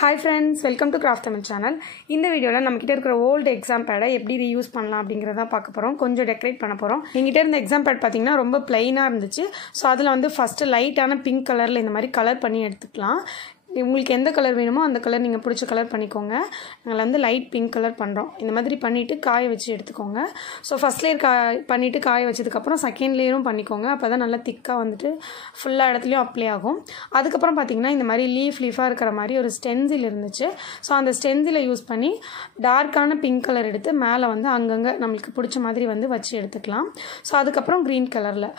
Hi friends, welcome to Craft Tamil channel. இந்த வீடியோல நம்மகிட்ட இருக்கிற ஓல்ட் எக்ஸாம் பேடை எப்படி ரீயூஸ் பண்ணலாம் அப்படிங்கறத பார்க்க போறோம். கொஞ்சம் டெக்கரேட் பண்ண போறோம். என்கிட்ட இருந்த எக்ஸாம் பேட் பாத்தீங்கன்னா ரொம்ப ப்ளைனா இருந்துச்சு. சோ அதுல வந்து ஃபர்ஸ்ட் லைட்டான பிங்க் கலர்ல இந்த மாதிரி கலர் பண்ணி எடுத்துக்கலாம். உங்களுக்கு எந்த கலர் வேணுமோ அந்த கலர் நீங்கள் பிடிச்ச கலர் பண்ணிக்கோங்க. நாங்கள் வந்து லைட் பிங்க் கலர் பண்ணுறோம். இந்த மாதிரி பண்ணிவிட்டு காய வச்சு எடுத்துக்கோங்க. ஸோ ஃபஸ்ட் லேயர் பண்ணிவிட்டு காய வச்சதுக்கப்புறம் செகண்ட் லேயரும் பண்ணிக்கோங்க. அப்போ தான் நல்லா திக்காக வந்துட்டு ஃபுல்லாக இடத்துலையும் அப்ளை ஆகும். அதுக்கப்புறம் பார்த்திங்கன்னா இந்த மாதிரி லீஃபாக இருக்கிற மாதிரி ஒரு ஸ்டென்சில் இருந்துச்சு. ஸோ அந்த ஸ்டென்சிலை யூஸ் பண்ணி டார்க்கான பிங்க் கலர் எடுத்து மேலே வந்து அங்கங்கே நம்மளுக்கு பிடிச்ச மாதிரி வந்து வச்சு எடுத்துக்கலாம். ஸோ அதுக்கப்புறம் க்ரீன் கலரில்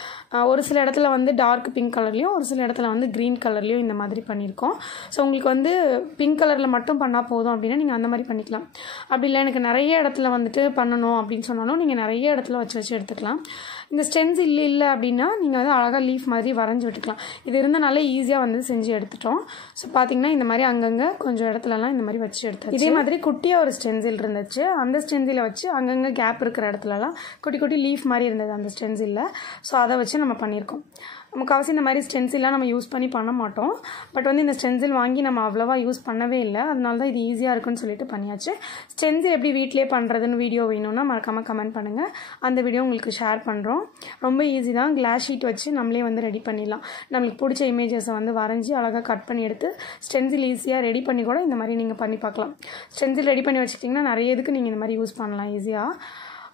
ஒரு சில இடத்துல வந்து டார்க் பிங்க் கலர்லேயும் ஒரு சில இடத்துல வந்து க்ரீன் கலர்லேயும் இந்த மாதிரி பண்ணியிருக்கோம். ஸோ உங்களுக்கு வந்து பிங்க் கலரில் மட்டும் பண்ணால் போதும் அப்படின்னா நீங்கள் அந்த மாதிரி பண்ணிக்கலாம். அப்படி இல்லை எனக்கு நிறைய இடத்துல வந்துட்டு பண்ணணும் அப்படின்னு சொன்னாலும் நீங்கள் நிறைய இடத்துல வச்சு எடுத்துக்கலாம். இந்த ஸ்டென்சில் இல்லை அப்படின்னா நீங்கள் வந்து அழகாக லீஃப் மாதிரி வரைஞ்சி விட்டுக்கலாம். இது இருந்தனால ஈஸியாக வந்து செஞ்சு எடுத்துட்டோம். ஸோ பார்த்தீங்கன்னா இந்த மாதிரி அங்கங்கே கொஞ்சம் இடத்துலலாம் இந்த மாதிரி வச்சு எடுத்து இதே மாதிரி குட்டியாக ஒரு ஸ்டென்சில் இருந்துச்சு. அந்த ஸ்டென்சிலை வச்சு அங்கங்கே கேப் இருக்கிற இடத்துலலாம் குட்டி குட்டி லீஃப் மாதிரி இருந்தது அந்த ஸ்டென்சிலில். ஸோ அதை வச்சு நம்ம பண்ணியிருக்கோம். முக்கால்வாசி இந்த மாதிரி ஸ்டென்சில்லாம் நம்ம யூஸ் பண்ண மாட்டோம். பட் வந்து இந்த ஸ்டென்சில் வாங்கி நம்ம அவ்வளோவா யூஸ் பண்ணவே இல்லை. அதனால தான் இது ஈஸியாக இருக்குன்னு சொல்லிட்டு பண்ணியாச்சு. ஸ்டென்சில் எப்படி வீட்டிலே பண்ணுறதுன்னு வீடியோ வேணும்னா மறக்காமல் கமெண்ட் பண்ணுங்கள். அந்த வீடியோ உங்களுக்கு ஷேர் பண்ணுறோம். ரொம்ப ஈஸி தான். கிளாஸ் ஷீட் வச்சு நம்மளே வந்து ரெடி பண்ணிடலாம். நம்மளுக்கு பிடிச்ச இமேஜஸை வந்து வரைஞ்சி அழகாக கட் பண்ணி எடுத்து ஸ்டென்சில் ஈஸியாக ரெடி பண்ணி கூட இந்த மாதிரி நீங்கள் பண்ணி பார்க்கலாம். ஸ்டென்சில் ரெடி பண்ணி வச்சுட்டிங்கன்னா நிறைய இதுக்கு நீங்கள் இந்த மாதிரி யூஸ் பண்ணலாம் ஈஸியாக.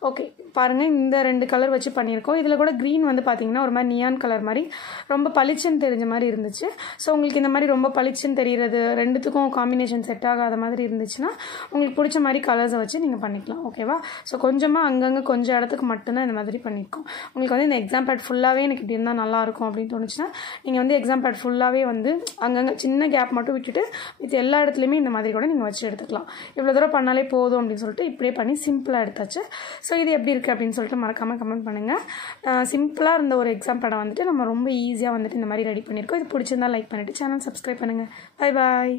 ஓகே பாருங்கள், இந்த 2 கலர் வச்சு பண்ணியிருக்கோம். இதில் கூட க்ரீன் வந்து பார்த்தீங்கன்னா ஒரு மாதிரி நியான் கலர் மாதிரி ரொம்ப பளிச்சுன்னு தெரிஞ்ச மாதிரி இருந்துச்சு. ஸோ உங்களுக்கு இந்த மாதிரி ரொம்ப பளிச்சுன்னு தெரிகிறது ரெண்டுத்துக்கும் காம்பினேஷன் செட் ஆகாத மாதிரி இருந்துச்சுன்னா உங்களுக்கு பிடிச்ச மாதிரி கலர்ஸை வச்சு நீங்கள் பண்ணிக்கலாம். ஓகேவா? ஸோ கொஞ்சமாக அங்கங்கே கொஞ்சம் இடத்துக்கு மட்டும்தான் இந்த மாதிரி பண்ணியிருக்கோம். உங்களுக்கு வந்து இந்த எக்ஸாம் பேட் ஃபுல்லாகவே எனக்கு இப்படி இருந்தால் நல்லாயிருக்கும் அப்படின்னு தோணுச்சுன்னா நீங்கள் வந்து எக்ஸாம் பேட் ஃபுல்லாகவே வந்து அங்கங்கே சின்ன கேப் மட்டும் விட்டுட்டு இது எல்லா இடத்துலையுமே இந்த மாதிரி கூட நீங்கள் வச்சு எடுத்துக்கலாம். இவ்வளோ தூரம் பண்ணாலே போதும் அப்படின்னு சொல்லிட்டு இப்படியே பண்ணி சிம்பிளாக எடுத்தாச்சு. ஸோ இது எப்படி இருக்குது அப்படின்னு சொல்லிட்டு மறக்காமல் கமெண்ட் பண்ணுங்கள். சிம்பிளாக இருந்த ஒரு எக்ஸாம் பேடை வந்துட்டு நம்ம ரொம்ப ஈஸியாக வந்துட்டு இந்த மாதிரி ரெடி பண்ணியிருக்கோம். இது பிடிச்சிருந்தா லைக் பண்ணிவிட்டு சேனல் சப்ஸ்கிரைப் பண்ணுங்கள். Bye bye.